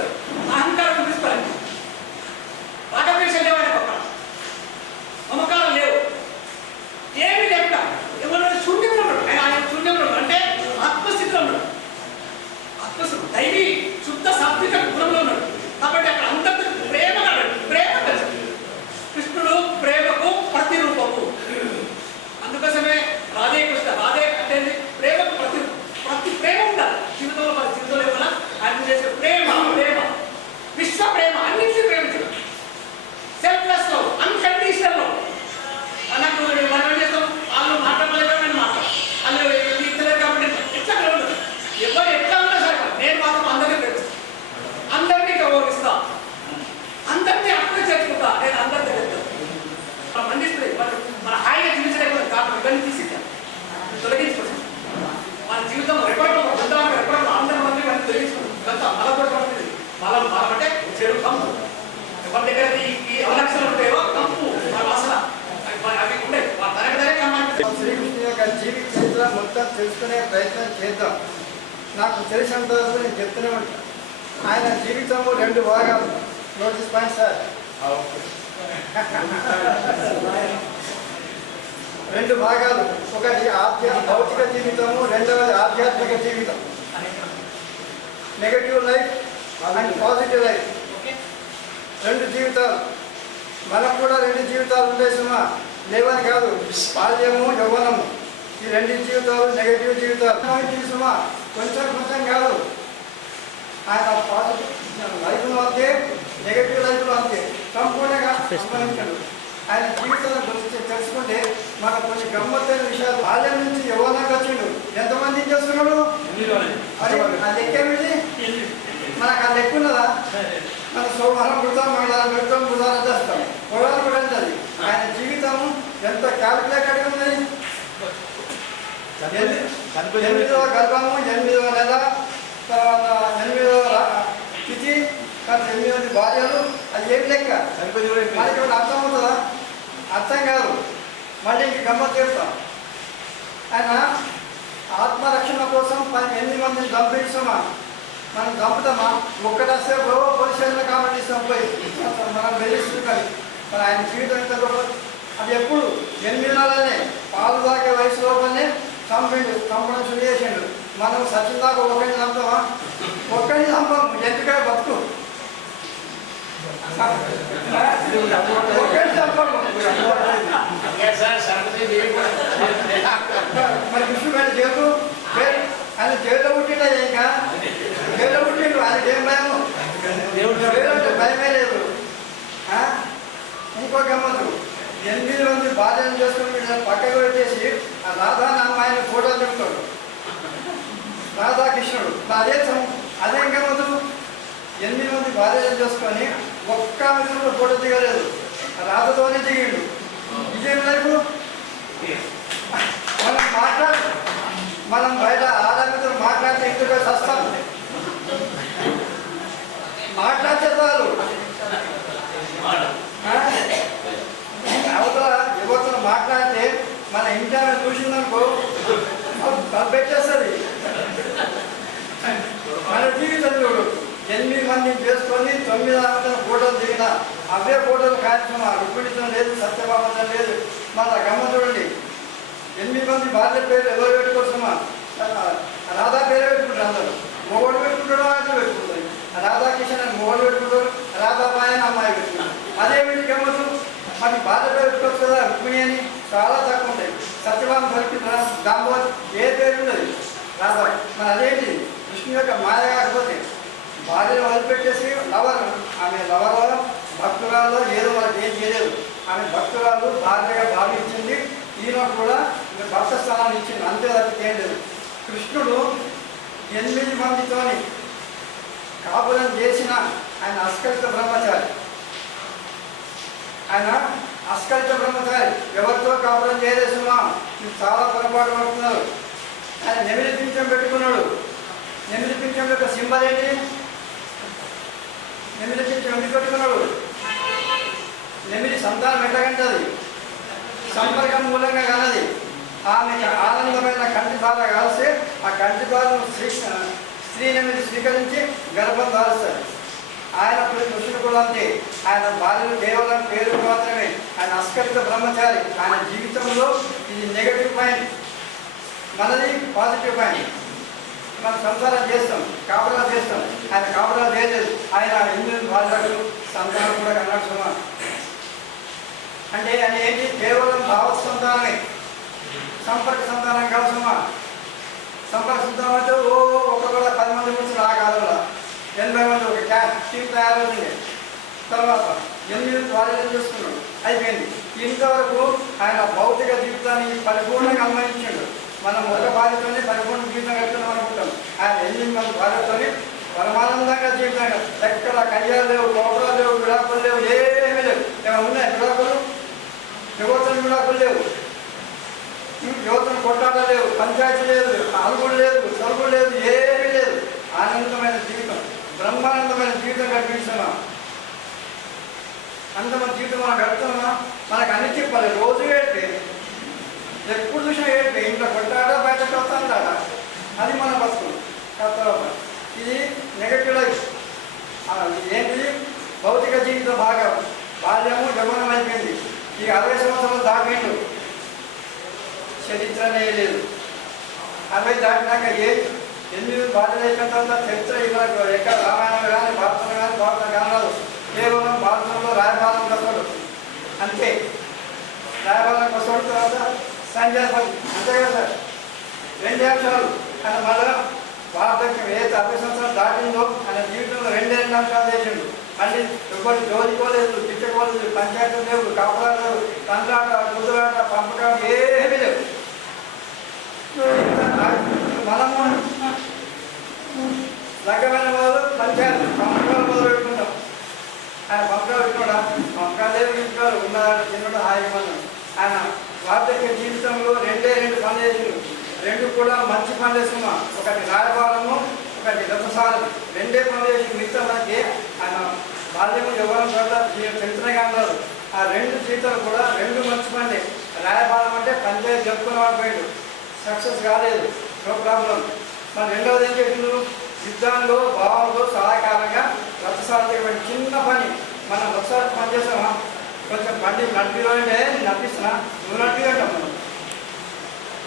తెలుసుకునే ప్రయత్నం చేద్దాం. నాకు తెలిసినంత వరకు నేను చెప్తూనే ఉంటాను. ఆయన జీవితంలో 2 భాగాలు. Notice point sir. 2 భాగాలు. ఒకటి భౌతిక జీవితము, రెండవది ఆధ్యాత్మిక జీవితం. Negative life and positive life. 2 జీవితాలు. మనకు కూడా 2 జీవితాలు ఉంటాయి సుమా, లేవని కాదు. బాల్యము, యవ్వనము, ఈ 2 జీవితాలు నెగటివ్ జీవితాలు సుమా. కొంచెం కొంచెం కాదు. ఆయన పాజిటివ్ లైఫ్లో అంతే, నెగటివ్ లైఫ్లో అంతే, సంపూర్ణంగా సంబంధించాడు. ఆయన జీవితాన్ని గురించి తెలుసుకుంటే మనకు కొన్ని గమ్మత్తైన విషయాలు. బాల్యం నుంచి యవ్వనానికి వచ్చిండు. ఎంతమంది చేస్తున్నాడు? అది ఆ లెక్క ఏమిటి? మనకు ఆ లెక్క ఉన్నదా? మన సోమవారం పుడతాం, మంగళవారం పెడతాం, బుధవారం చేస్తాం, పొడవారం కూడా ఉంటుంది. ఆయన జీవితం ఎంత క్యాల్కులేటెడ్గా ఉన్నది. 8వ గర్భము, 8వ నెల, తర్వాత 8వ తిథి, 8 భార్యలు. అది ఏమి లెక్క? మనకి అర్థం అవుతుందా? అర్థం కాదు. మళ్ళీ ఇంక గమ్మత్ చేస్తాం. ఆయన ఆత్మరక్షణ కోసం 8 మందిని చంపిస్తామా? మనం చంపుతామా? ఒక్కటి వస్తే పోలీస్ స్టేషన్లో కాబట్టి పోయి మనం బెదిరిస్తుంది. మరి ఆయన జీవితం ఎంత గొప్ప. అది ఎప్పుడు 8 నెలలనే పాలు తాగే వయసు లోపలనే చంపడం శురు చేసిండు. మనం సచిన్ దాకా ఒకరిని చంపుతామా? ఒక్కరిని చంపాము. ఎందుకంటే బతుకు ఒక్కరిని చంపము. మరి విష్ణుమైన జైలు ఆయన జైల్లో పుట్టిండే. ఇంకా జైల్లో పుట్టిండు. ఆయనకి ఏం భయము? జైలు అంటే భయమే లేదు. ఇంకో గమ్మత్తు, 8 మంది భార్యను చేసుకుని పక్కకు పెట్టేసి ఆ రాధా నామ ఆయన ఫోటోలు చెప్తాడు. రాధాకృష్ణుడు. అదేం గమ్మత్తు, 8 మంది భార్యను చేసుకొని ఒక్క మిత్రుడు ఫోటో దిగలేదు. రాధతోనే దిగిండు. ఇదేం లైఫ్? మనం బయట ఆడమిత్రులు మాట్లాడితే ఇంటికి వస్తాం. మాట్లాడితే చాలు. అవతల యువతను మాట్లాడితే మన ఇంటి ఆమె చూసిందనుకో పెట్టేస్తుంది. మన జీవితం చూడు. 8 మందిని చేసుకొని 9 ఫోటోలు దిగిన అవే ఫోటోలు కార్యక్రమం. రుక్మిణితం లేదు, సత్యభామతం లేదు. మన గమ్మ చూడండి. 8 మంది భార్య పేరు ఎవరు పెట్టుకోవచ్చుమా? రాధా పేరు పెట్టుకుంటారు. అందరూ మొగోడు పెట్టుకుంటాడు, ఆయన పెట్టుకుంటారు. రాధాకిషన్ అని మొగోడు పెట్టుకుంటారు, రాధాబాయి అని అమ్మాయి పెట్టుకుంటారు. అదేమిటి గమ్మత్తు? మరి భార్య పేరు పెట్టుకోవచ్చు కదా. రుక్మిణి అని చాలా తక్కువ ఉంటాయి. సత్యభామ దొరికిందా? దాంబోత్ ఏ పేరు ఉండదు. రాధా. మరి అదేంటి? కృష్ణు యొక్క మాయ కాకపోతే భార్యను వదిలిపెట్టేసి లవర్, ఆమె లవర్ భక్తురాల్లో ఏదో వాళ్ళకి ఏం చేయలేదు. ఆమె భక్తురాలు భార్యగా భావించింది. ఈయన కూడా భక్త స్థానాన్ని ఇచ్చింది. అంతే తప్పితే ఏం లేదు. కృష్ణుడు 8 మందితోని కాపురం చేసిన ఆయన అస్కలిత బ్రహ్మచారి. ఆయన అస్కలిత బ్రహ్మచారి. ఎవరితో కాపురం చేయలేసుమా? మీరు చాలా పొరపాటు పడుతున్నారు. ఆయన నెమిలి పింఛం పెట్టుకున్నాడు. నెమిలి పింఛం యొక్క సింబల్ ఏంటి? నెమిలి పింఛం ఎందుకు పెట్టుకున్నాడు? నెమిలి సంతానం ఎట్టగంటది? సంపర్కం మూలంగా కానది. ఆమె ఆనందమైన కంటి బాధ కాల్సి ఆ కంటి బాధను స్త్రీ నెమిలి స్వీకరించి గర్భం దాల్స్తారు. ఆయన కృష్ణుడు కూడా అంతే. ఆయన భార్యలు కేవలం పేరు మాత్రమే. ఆయన అస్కలిత బ్రహ్మచారి. ఆయన జీవితంలో ఇది నెగటివ్ పాయింట్, మనది పాజిటివ్ పాయింట్. మనం సంసారం చేస్తాం, కాపురాలు చేస్తాం. ఆయన కాపురాలు చేయలేదు. ఆయన 8 భార్యలు, సంతానం కూడా కన్నాడు సుమా. అంటే ఆయన ఏంటి? కేవలం భావ సంతానమే, సంపర్క సంతానం కాదు సుమా. సంపర్క సంతానం అంటే ఒక్కొక్క 10 మంది కూర్చుని ఆ కాలంలో 80 మంది ఒక టీం తయారవుతుంది. తర్వాత 8 భార్యలు చూసుకున్నాడు. అయిపోయింది. ఇంతవరకు ఆయన భౌతిక జీవితాన్ని పరిపూర్ణంగా అన్వయించాడు. మనం ఒక భార్యతోనే పరిపూర్ణ జీవితం గడుపుతున్నాం అనుకుంటాం. ఆయన 8 మంది భార్యతోని పరమానందంగా జీవితంగా ఎక్కడ కయ్యాలు లేవు, కోపరాలు లేవు, విడాకులు లేవు, ఏమీ లేవు. ఏమైనా ఉన్నాయి విడాకులు? యువతను విడాకులు లేవు, యువతను కొట్టాట లేవు, పంచాయతీ లేదు, అలుగుడు లేదు, చదువుడు లేదు, ఏమీ లేదు. ఆనందమైన జీవితం, బ్రహ్మానందమైన జీవితం గడిపిస్తున్నాం. అందమైన జీవితం మనం గడుపుతున్నాం. మనకు అన్ని చెప్పాలి. రోజు ఏంటి? ఎప్పుడు చూసినా ఏంటి? ఇంట్లో కొట్టాట, బయట కష్టం వస్తుందట, అది మన బతుకు. ఇది నెగటివ్ లైఫ్. ఏంటి భౌతిక జీవిత భాగం. బాల్యము యవ్వనం అయిపోయింది, ఈ 60 సంవత్సరాలు దాటిండు, చరిత్రనే లేదు. 60 దాటినాక ఎన్ని బాధ్యత అయిపోయిన తర్వాత చరిత్ర ఇలా ఎక్కడ రామాయణం కానీ భారతం కానీ భారతం కానరాదు. కేవలం భారతంలో రాయబారం వస్తాడు అంతే. రాయబారం వస్తాడు, తర్వాత సంజాపతి, అంతే కదా సార్. 2 అంశాలు. కానీ మళ్ళా భారతదేశం ఏదైతే 60 సంవత్సరాలు దాటిందో ఆయన జీవితంలో 2 అంశాలు చేసిండు. మళ్ళీ ఎవరు జోలికోలేదు, పిచ్చకోలేదు, పంచాయతీ లేవు, కాపురాలు లేవు, తండ్రాట, కుదురాట, పంపకాలు ఏమీ లేవు. మనము లగ్గమైన వాళ్ళు పంచాయతీ పంపకాలు మొదలు పెట్టుకుంటాం. ఆయన పంపకాలు పెట్టుకోడా, పంపకాలు లేవు, ఇంట్లో ఉన్నాడు, తిన్నాడు, హాయిగా మనం. ఆయన వార్ధక్య జీవితంలో 2 పనులు చేసిండు. 2 కూడా మంచి పనులు వేసుకున్నాం. ఒకటి రాయబారము, ఒకటి రథసారం. 2 పనులు చేసి మిగతా మనకి ఆయన బాల్యము యవ్వనం వల్ల చరిత్రగా అన్నారు. ఆ 2 జీవితాలు కూడా 2 మంచి పనులే. రాయబారం అంటే పంచాయతీ జరుపుకునేవాడు పోయాడు, సక్సెస్ కాలేదు, నో ప్రాబ్లం. మరి 2వది ఏం చేసిండు, యుద్ధంలో భావంలో సహాయకారంగా రథసారథి చిన్న పని. మనం రథసారథి పని చేస్తామా, కొంచెం బండి నడిపిలో అంటే నడిపిస్తున్నా, నువ్వు నడిపిస్తాం. మనం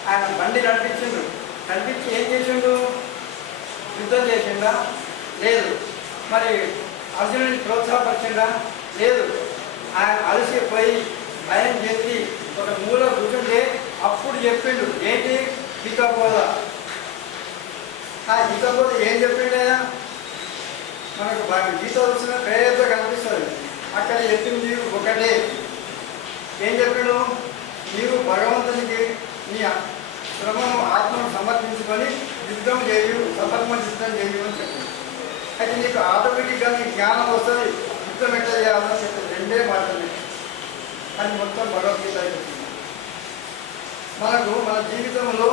ఆయన బండి నడిపించిండు, నడిపించి ఏం చేసిండు, యుద్ధం చేసిండా లేదు. మరి అర్జునుడిని ప్రోత్సాహపరిచిండా లేదు. ఆయన అలసిపోయి భయం చేసి ఒక మూల కూర్చుంటే అప్పుడు చెప్పిండు ఏంటి గీతబోధ. ఆ గీతబోధ ఏం చెప్పిండయా, మనకు గీత వచ్చిన ప్రేరతో కనిపిస్తుంది. అక్కడ చెప్పింది ఒకటే, ఏం చెప్పాడు, నీవు భగవంతునికి నీ శ్రమను ఆత్మను సమర్పించుకొని యుద్ధం చేయు, సఫలమైన యుద్ధం చేయు అని చెప్పింది. అయితే నీకు ఆటోమేటిక్గా నీ జ్ఞానం వస్తుంది, యుద్ధం ఎట్లా చేయాలని చెప్పింది. 2 మాటలు అది మొత్తం భగవద్గీత అయిపోతుంది. మనకు మన జీవితంలో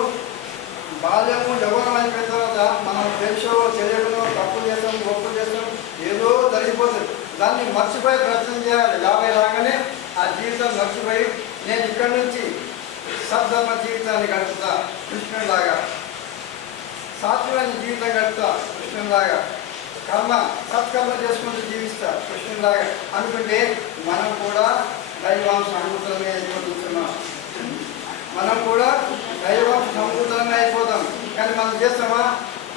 బాల్యము యవ్వనం అయిపోయిన తర్వాత మనం తెలుసో తెలియకనో తప్పులు చేస్తాం, గొప్పలు చేస్తాం, ఏదో జరిగిపోతుంది. దాన్ని మర్చిపోయి ప్రయత్నం చేయాలి. 50 రాగానే ఆ జీవితం మర్చిపోయి నేను ఇక్కడి నుంచి సద్ధర్మ జీవితాన్ని గడుపుతా కృష్ణుడిలాగా, సాత్వికమైన జీవితం గడుపుతా కృష్ణుడిలాగా, కర్మ సత్కర్మ చేసుకుంటూ జీవిస్తా కృష్ణుడిలాగా అనుకుంటే మనం కూడా దైవాంశ అనుభూతులమే అయిపోతున్నాం. మనం కూడా దైవాంశ సంభూతులమే అయిపోతాం. కానీ మనం చేస్తామా,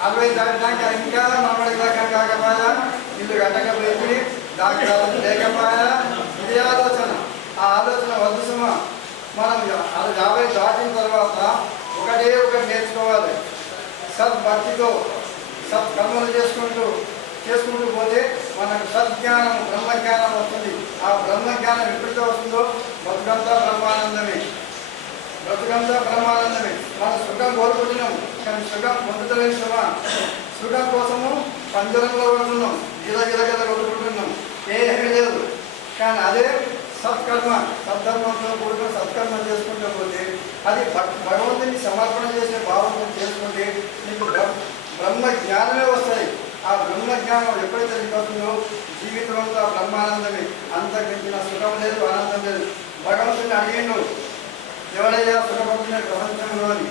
60 దాటినాక ఇంకా మనవాడికి దాకా కాకపోయా, ఇల్లు కట్టకపోయి డాక్టర్ లేకపోయా, ఇదే ఆలోచన. ఆ ఆలోచన వద్దు సుమా. మనం 50 దాటిన తర్వాత ఒకటే ఒకటి నేర్చుకోవాలి. సద్భక్తితో సత్కర్మలు చేసుకుంటూ పోతే మనకు సద్జ్ఞానం, బ్రహ్మజ్ఞానం వస్తుంది. ఆ బ్రహ్మజ్ఞానం ఎప్పుడైతే వస్తుందో బతుకంతా బ్రహ్మానందమే, బ్రతుకంతా బ్రహ్మానందమే. మనం సుఖం కోరుకుంటున్నాం, కానీ సుఖం పొందుతలేని సుఖం కోసము పంజరంలో పడుతున్నాం, గిలగిలగిల కొట్టుకుంటున్నాం, ఏమీ లేదు. కానీ అదే సత్కర్మ, సద్ధర్మంతో కూడుకుని సత్కర్మ చేసుకుంటూ పోతే అది భగవంతుని సమర్పణ చేసే భావంతో చేసుకుంటే నీకు బ్రహ్మ జ్ఞానమే వస్తుంది. ఆ బ్రహ్మ జ్ఞానం ఎప్పుడైతే నీకు జీవితం అంతా బ్రహ్మానందమే, అంతకించిన సుఖం లేదు, ఆనందం లేదు. భగవంతుని అడిగిండు, ఎవడయ్యా సుఖపడుతున్నాడు ప్రపంచంలో అని.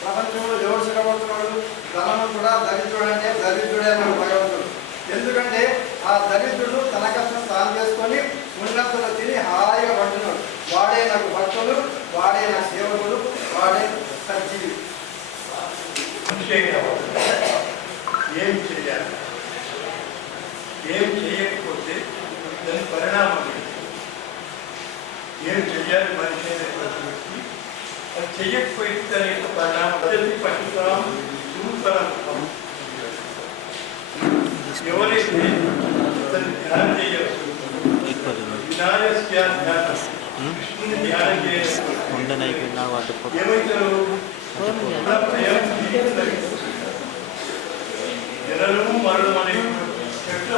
ప్రపంచంలో ఎవడు సుఖపడుతున్నాడు, ధనవంతుడా దరిద్రుడు అంటే దరిద్రుడే అన్నాడు భగవంతుడు. ఎందుకంటే ఆ దరిద్రుడు తన కష్టం తాను చేసుకొని ఉన్నంతలో తిని హాయిగా పడుతున్నాడు. వాడే నాకు భక్తులు, వాడే నా సేవకుడు, వాడే సజ్జీవి. ఏం చేయాలి, ఏం చేయకపోతే దాని పరిణామం ఏం చెయ్యాలి మనిషి అనేటువంటి వ్యక్తి, అది చెయ్యకపోతే దాని యొక్క పరిణామం పట్టుతాం చూస్తాం. ఎవరైతే ధ్యానం చేయవచ్చు, కృష్ణుని ధ్యానం చేయవచ్చు, ఏమైతారు జనము మరణం అనే చెట్ల